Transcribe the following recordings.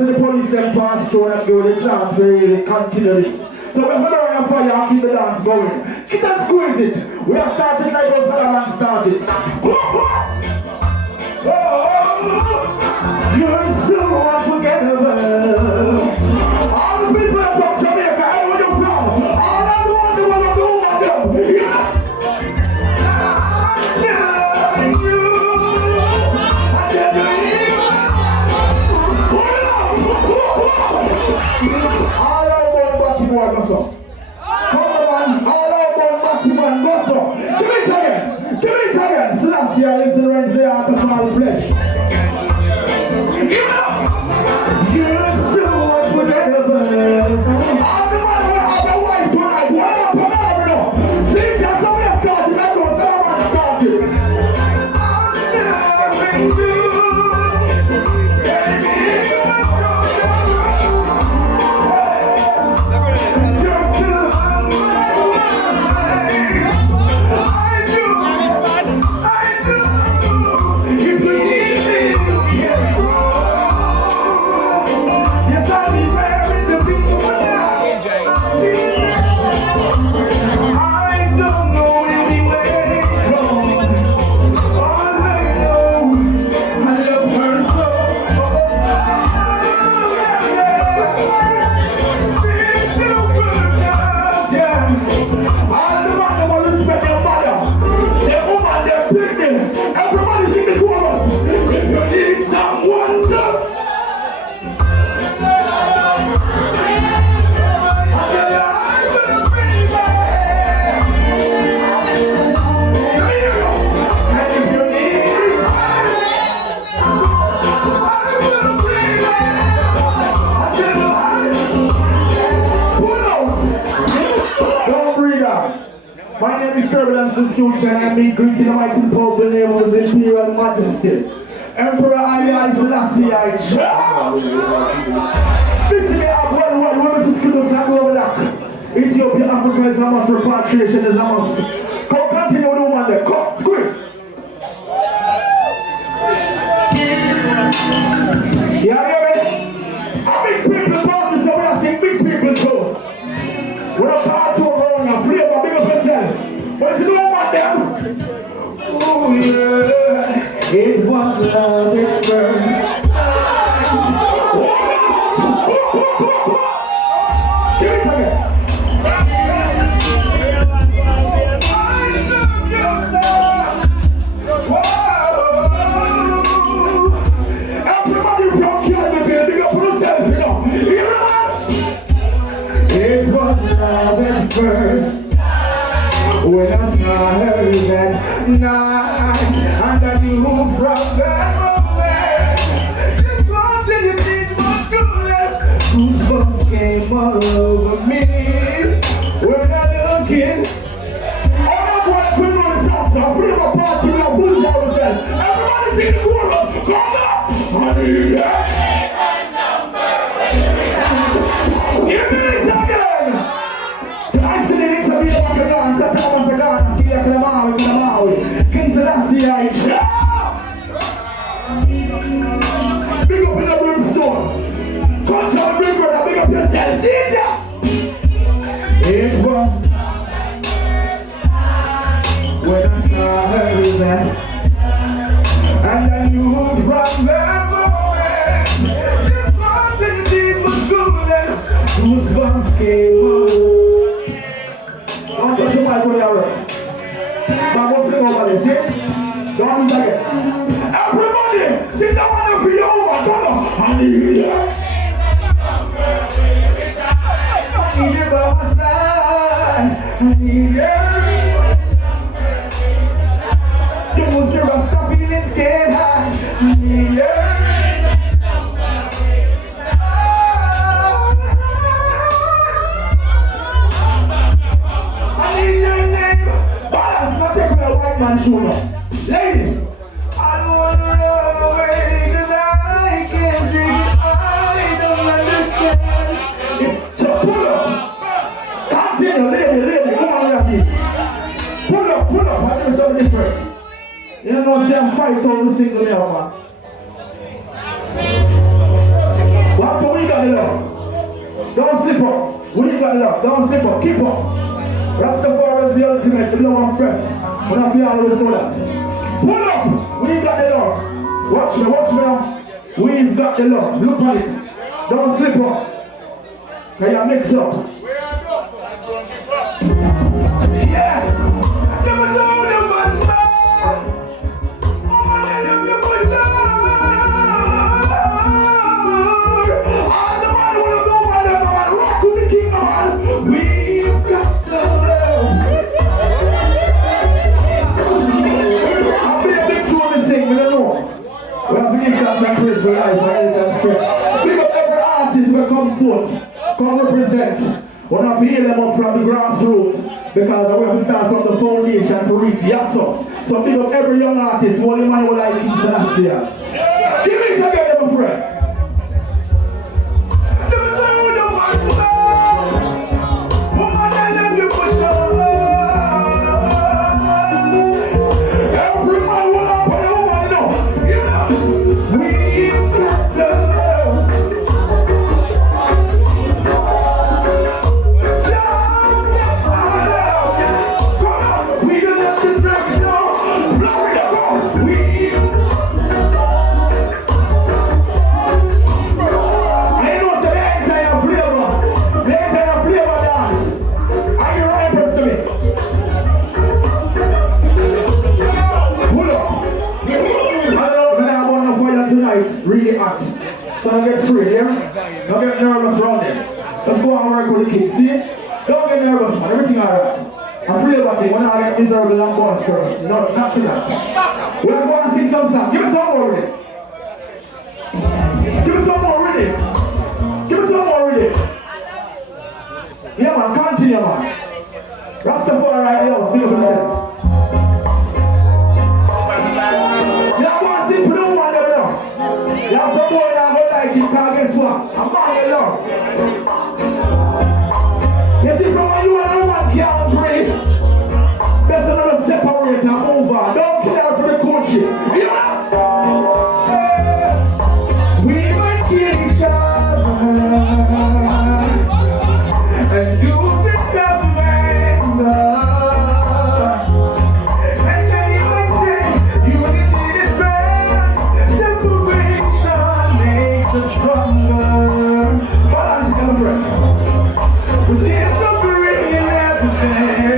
know the police them pass through and give the chance to really continue this. So we're going to run a fire and keep the dance going. Keep on squeeze it. We have started like our man started. Oh, you're so unforgettable. All the people from Jamaica, where you from? All I want to do with them. All about Baltimore, go so. Come on, all about Baltimore, go so. Give it again, give it again. Selassie lives in the range they are to small flesh. You're so unforgettable. I'm the one who have a wife tonight. What am I going to do? See, just so we have started, let's go, so I'm started. I'm loving you. My name is Turbulence, the future, and I mean greeting the mighty pulse the name of His Imperial Majesty, Emperor Haile Selassie. Listen me up, well, women to school us and go over that. Ethiopia, Africa is a must, repatriation is a must. Come continue with the woman there, come, squeeze. Yeah, you ready? I big people talk to so we are seeing big people too. We're not part to around now, play about big up yourself. But you know what them? Oh yeah, it was love at first. Give it to me. Everybody from Canada, big up yourself, you know. You know? It was love at first. When I saw her that night, and I knew from that moment, this was in the deep of goodness. Goosebumps came all over me. When I look in, all I want to know is something. I'm free of a party, I'm full of ourselves. Everybody sing the chorus. Come on! Honey, yeah. Give me this again! I still need to be able to dance. King Selassie, big up in the brimstone. Come to the big brother, big up yourself. It was when I saw her there, and I knew from that moment this was in the deep of goodness. Goosebumps came over. Don't touch your mic when you're right. Don't do it. Everybody, sit down and be over. Come on. Hallelujah. I need you by my side. I need you. You must never stop feeling scared high. I need you. I need your name. Balance, not take me a white man shoulder. Ladies, I don't want to run away because I can't drink it. I don't understand. So pull up. Continue, lady, come on up here. Pull up, I do something different. You don't know if I'm 5,000 single here, man. What slip up. We ain't got the love. Don't slip up. Keep up. Rastafari is the ultimate. The love and friends. When I feel always know that. Pull up. We ain't got the love. Watch me now. We've got the love. Look at it. Don't slip up. Can you mix up? Yes! Never know the man's man! Oh my God, you put down! All the man wanna go on the man, rock with the king man! We've got the love! I'll be a big tune and sing, I don't know. We have been that and praise for life, my health and strength. Big up every artist who come forth, come represent. When I feel them up from the grassroots, because we have to start from the foundation to reach Yasso. So big up every young artist who only man would like King Selassie. Give it again, my friend. Really hot. So don't get straight, yeah? Don't get nervous around them. Let's go and work with the kids, see? Don't get nervous, man. Everything alright. I'm free about it when I get miserable and bonus first. No, not to that. We're going to sing some songs. Give me some more with it. Give me some more with it. Give me some more with it. Yeah, man. Continue, man. Rastafari right here. Feel up yourself. Now some boy now go like it, because guess what? I'm not in love. You see, from when you and a woman can't breathe, there's another separate and move on. Don't care for the coaching. Yeah. We might kill each other and do the government. And then you might say, unity is bad, separation makes us stronger. But I'm just gonna break. There's no green everything.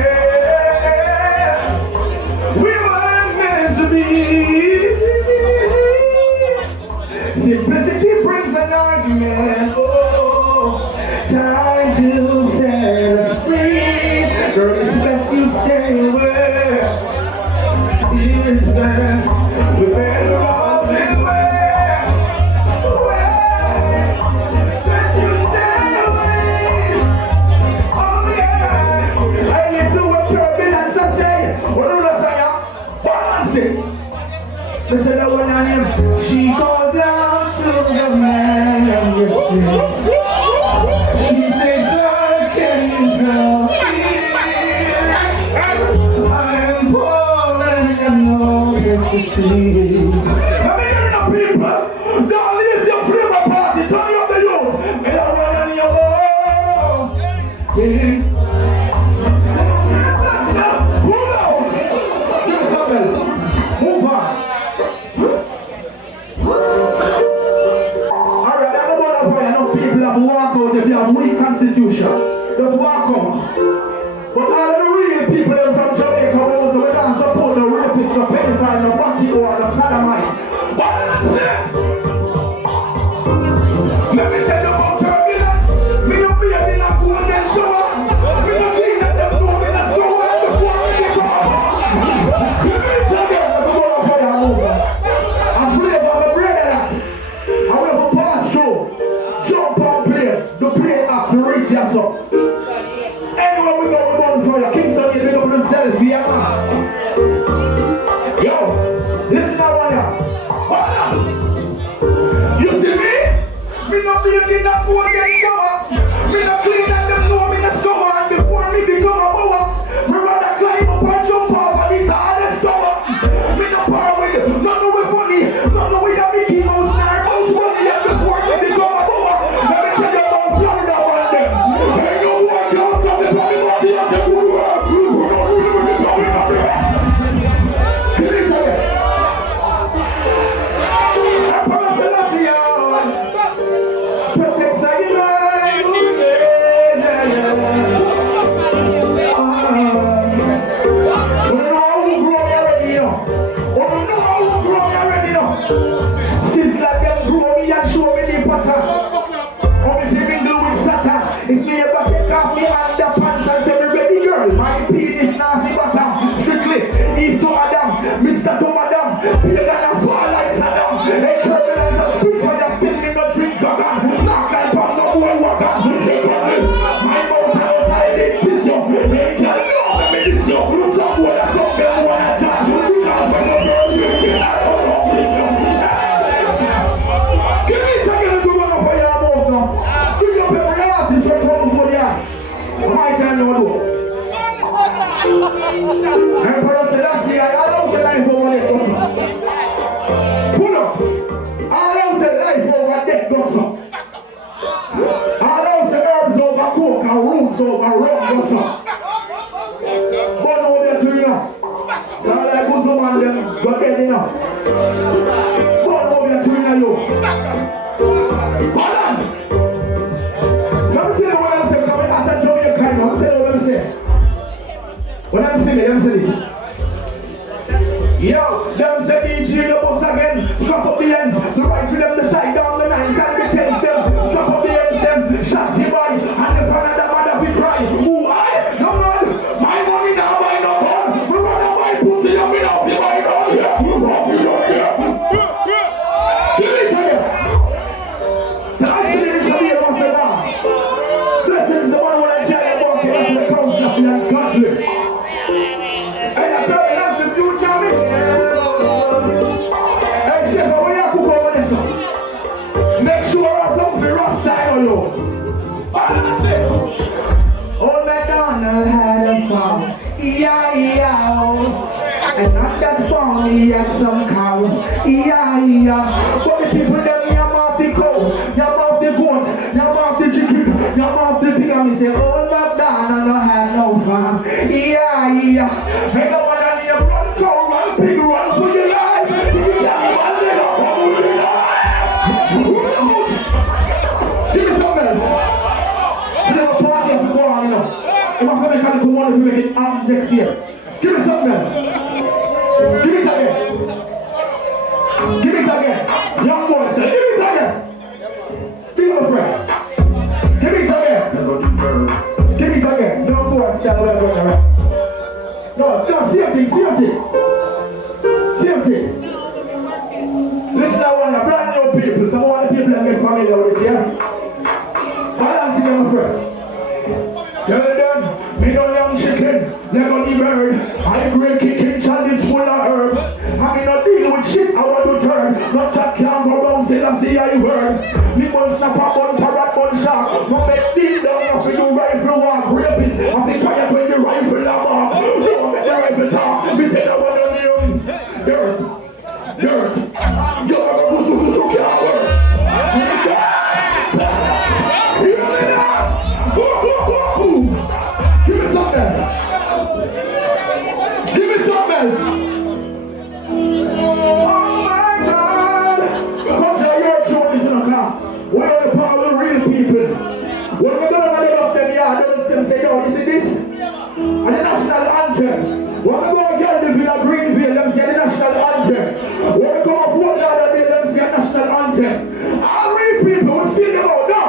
We weren't meant to be. Simplicity brings an argument. Oh, time to set us free. Girl, it's best you stay away. It's best. We're better off this way. It's best you stay away. Oh yeah. I listen what Turbulence I say. What do you say? What I say? They said that one on him. She goes down to the man and gets me. She says, "Sir, can you help me? I am poor and I know it's the sea." Let me hear the people. Don't leave your flavor party. Turn you up the youth. And I want to your please. Move out. Give us a bell. Move on. Alright, that's the word of prayer. Enough people have walked out if they have weak constitution. Just walk out. But all of the real people them from Jamaica we don't support the rapists, the pedophiles, the butchie, the sodomites. What did I say? Let me tell you about Turbulence. Me no be in a golden shower. Me no clean up them door, me no shower before me get up. Let me tell you the word of prayer movement. I'm brave, I'm a brave that. I will pass through. Jump on play. The play up to reach us up. Anywhere we go, we're going for you. Kingston, you big up themselves, via man. Yo, listen to one here. Hold on. You see me? Me no be in a golden shower. Me no clean and them know me no scour. And before me become a bower, me rather climb up and jump off and eat all the stomach. Me no power with you. None of we funny. None of we have Mickey Mouse and our mouse money. And before me become a bower, let me tell you about Florida one day. Knock like pop, no boy walk up. Secondly, my mouth and I did this yo. They can know me this yo. Some boy that's up there one at time. Because when the girl you see, I don't know this yo. Give me a second to run up for your mouth now. Give up every artist when come for the ass. My time no do. Emperor Selassie, I love the life over the gospel. Pull up. I love the life over the gospel. I love the herbs over coke and roots over rum gospel. But over there to you now. Now like good woman them got dead enough. But over there to you now you. Balance. Let me tell you what I'm saying. Coming after Jamaica, I'm tell you what I'm saying. When I'm singing, them say this. Yo, them say DJ the bus again. Strap up the ends. The right for them, the side down the nines and the tens them. Strap up the ends them. Shots the boy. And if another mother we cry. Ooh, I? No man. My money now buy no gun. We rather buy pussy than me now. You buy no here. You rough you don't care. Give it to you. The ice cream is a year once a while. Blessings the one when I tell you walking into the coast of the ungodly. And I tell you that's the future, me. Hey, Chef, when you cook over this, make sure I don't be rough style on you. What did I say? Old MacDonald had a farm, E-I-E-I-O. And not that farm, he had some cows, E-I-E-I. But the people them, yam off the cow, yam off the goat, yam off the chicken, yam off the pig. And me say, old MacDonald had no farm, E-I-E-I. Make no one on you run cow, run pig, run for your life. You can't run them up for your life. Give me some else. You have a party of the go on, you know. I'm not going to make a money to make it up next year. Give me something else. Give it again. Give it again. Young boy, say, give it again. Be my friend. Give it again. Give it again. Young boy, stand away from the rest. No, same thing. Same thing. Listen to one of the brand new people. Some of the people that get familiar with it, yeah? Balance again, my friend. Tell them, me no young chicken, never the bird. I break kicking, child is full of herb. I mean not deal with shit, I want to turn. Not shot can't go down, still I see I heard. Me bun snap a bun, parrot bun shark. No make deal down, I feel you rifle walk. Rapist, I be quiet when the rifle a mark. No make the rifle talk, me say that one on him. Dirt. You have a goose can't work. Give me some else. Oh my God. Come to your show this in a car. We are the power of real people. When we go to the left them, yeah, they will say, yo, you see this? And the national anthem. When we go and get them in a Greenville, them say the national anthem. When we come up one other day, them say the national anthem. All real people, we still about now.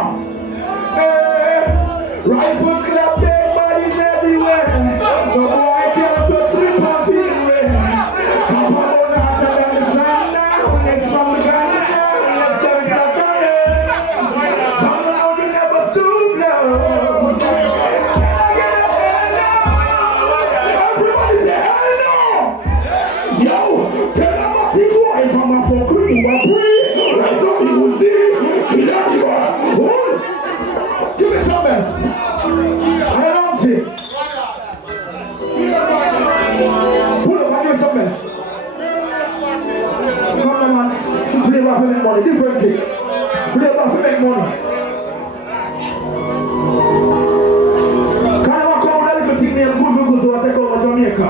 Rifle clap, dead bodies everywhere. The boy can't touch me, pump anywhere. Come on, after them, the sun now. Next from the gun now. Let them get a gun. Some know you never stoop low. Can I get a hell no? Everybody say hell no. Yo, tell them what you want from a for queen. But free, like some people see. Kill everybody. Give me some else. I don't see. Pull up and give me some else. Come on, man. Play back to make money. Different thing. Play back to make money. Can I come with a little thing named Good to take over Jamaica?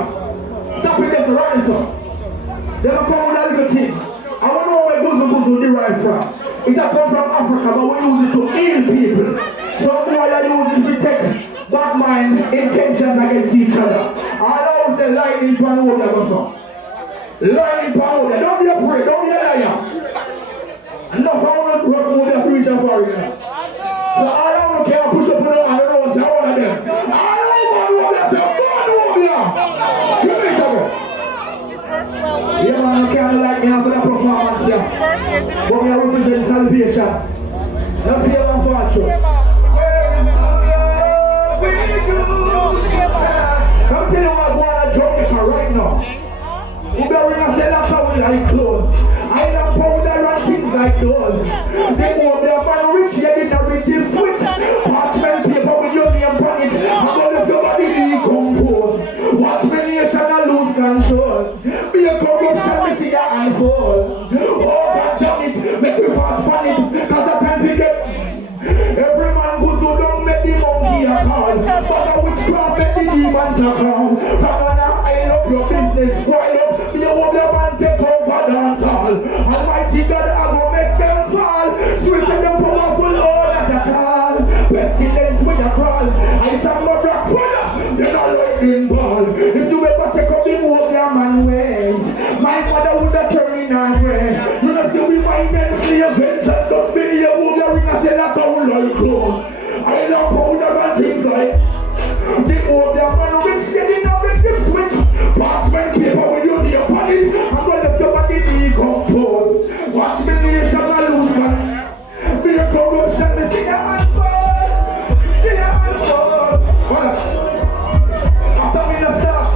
Stop it, that's the right song. They will come with a little thing. I don't know where Good derive from. It has come from Africa, but we use it to heal people. Some boy are using to take bad mind intentions against each other. All I will say lightning powder goes on. Lightning powder. Don't be afraid, don't be a liar. Enough I want to work with the preacher for you. So I don't care push up on them and the road to all of them. I don't want to work yourself, don't work here. Give me cover. Yeah man, I can't like me after the performance here. But we are representing salvation. Let's hear my fortune. I'm telling you what, going to Jamaica right now. We better not sell a powder like clothes. I don't powder and things like those. They want me a man rich, you did not read him switch. Parchment paper with your name on it. I'm going to your body decompose. Watch me nation and lose control. Be a corruption, me see ya unfold. Oh God damn it, make me fast on it. Cause I can't forget. Every man who don't make the monkey a call. But the witchcraft make the demons a come. From now I love your business, wild up. Me a hope your man take over dance all. Almighty God I go make them fall. Switch them powerful all that a call. Pestilence with a crawl. I stand my black fire. Then I lightning ball. If you ever take up the walk your man ways, my mother would have turned in her way. You know see we find them slave vengeance. Just be here who your ring and say that town like clothes. I love powder and things like the old man rich getting up with this switch. Parchment paper with your name on it. I'm gonna let your body decompose. Watch me nation and lose man. Be a corruption, me see a man fall. See a man fall. Hold up. After me the start,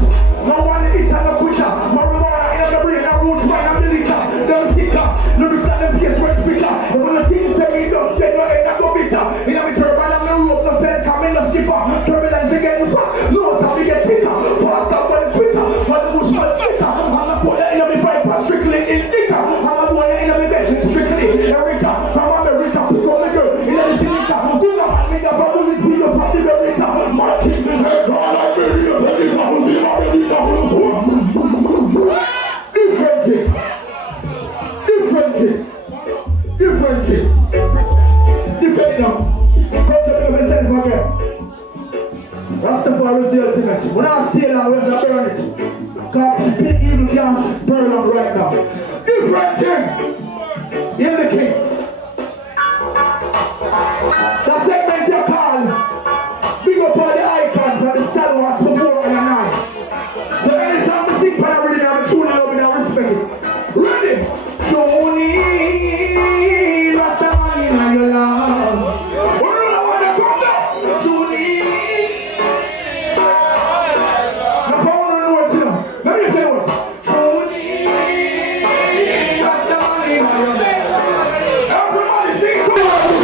no one eat and a quitter. Marijuana in the brain, a root wine and the liquor. Them sticker, lyrics and them face red speaker. If all the things say we don't, they know it not go bitter. In a me turban and me rope, no fed, come in the skipper. Turbulence again, no time we get thicker. Faster when it's quicker, when the bush smells thicker. I'm not putting in me bypass, strictly indica. I'm not going in me bed, strictly Erica. From America, pick up the girl, in the Sinica. Do not me the bubble with people from the America. Martin, hey God, I made you a penny, bubble me, America. Different thing. Different thing. Different thing. Different now. Come to me myself again. Rastafari is the ultimate. When I steal and we're gonna burn it. Cause big evil can't burn them right now. Different thing. Hear the king. That segment you call big up all the icons and the stalwarts for 4 and 9. So anytime we sing for everything, I'm tuning up and I respect it. Ready? Tony, Rastafari in your love. We're not want to come down. Tony. The phone on what you know. Let me tell you what. Tony, Rastafari in your love. Everybody sing to us.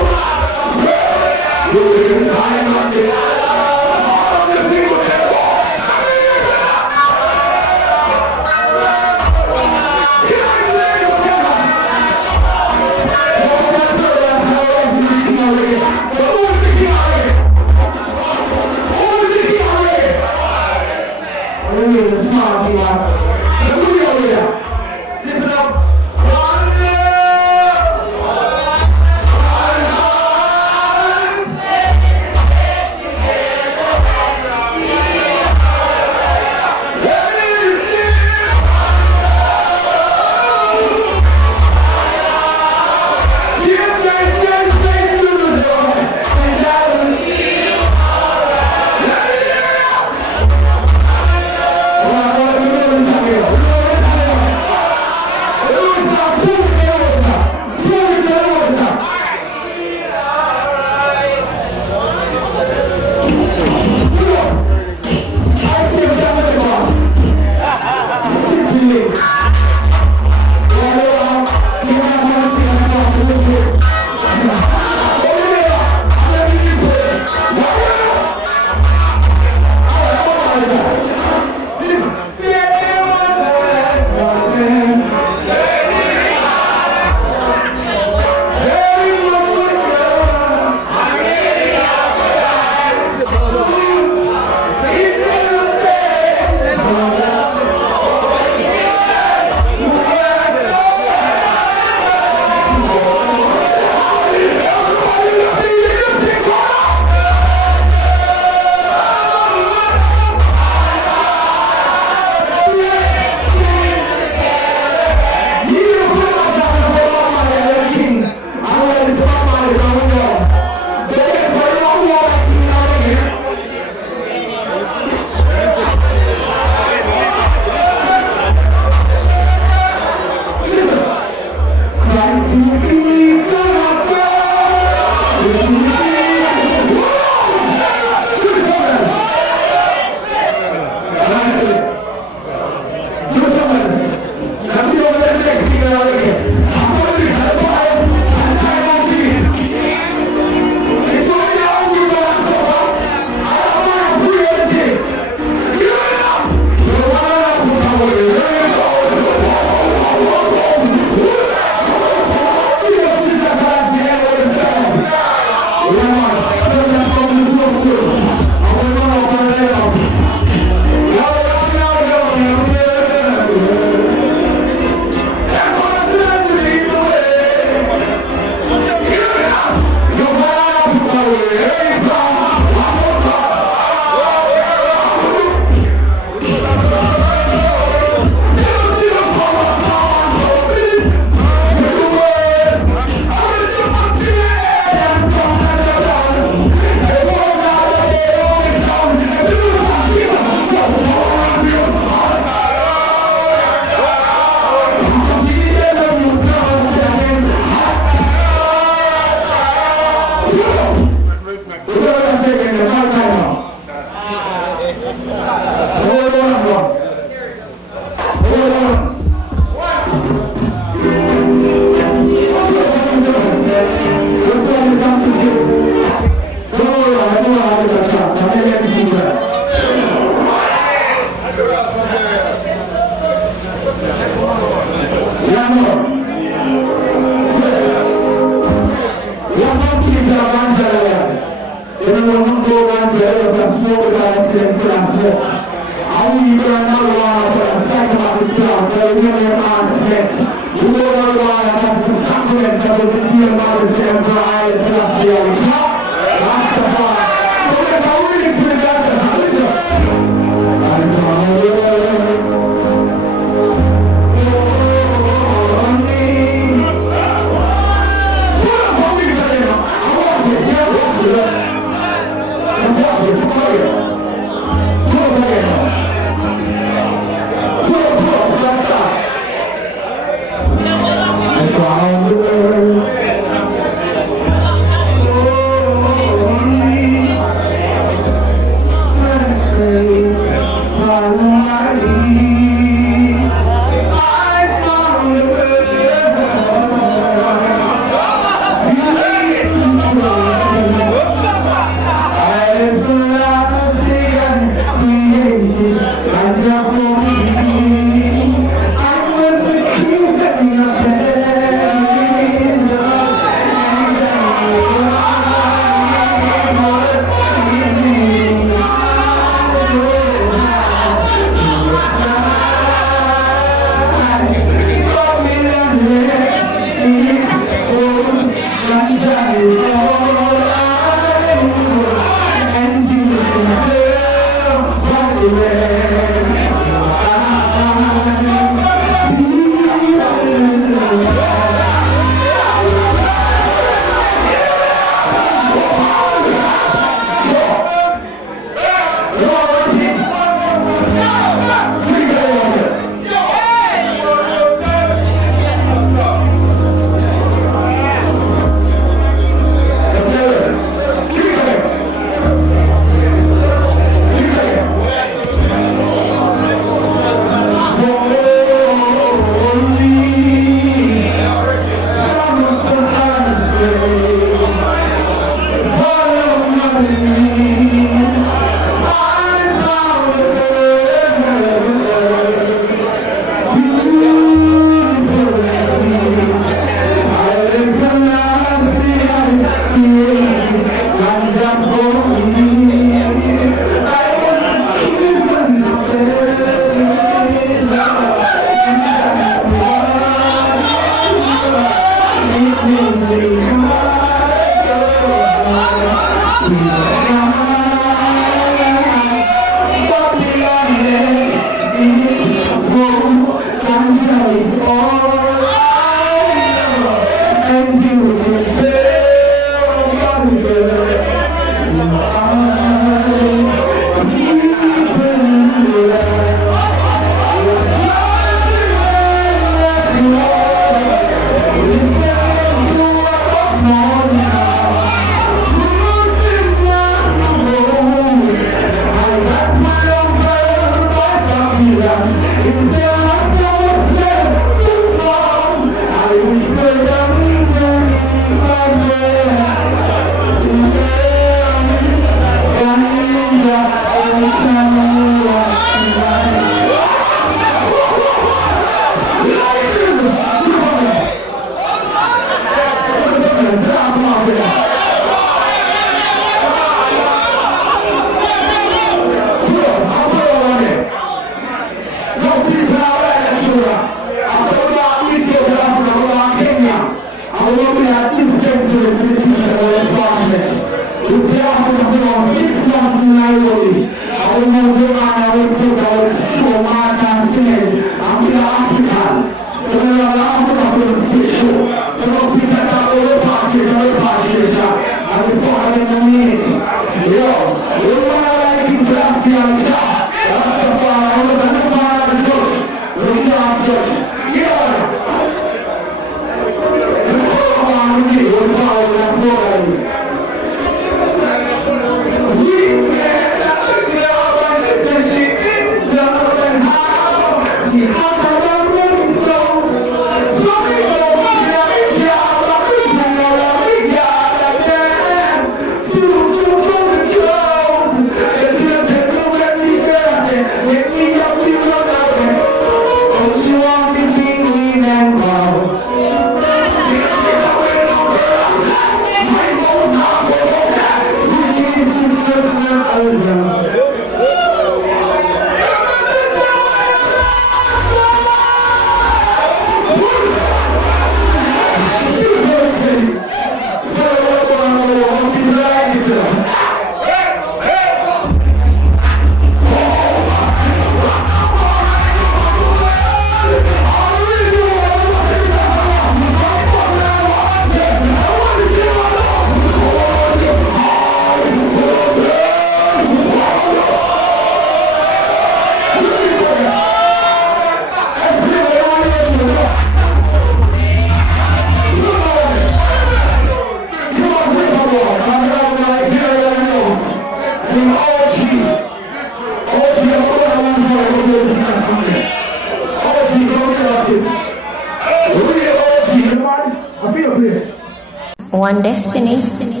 one destiny.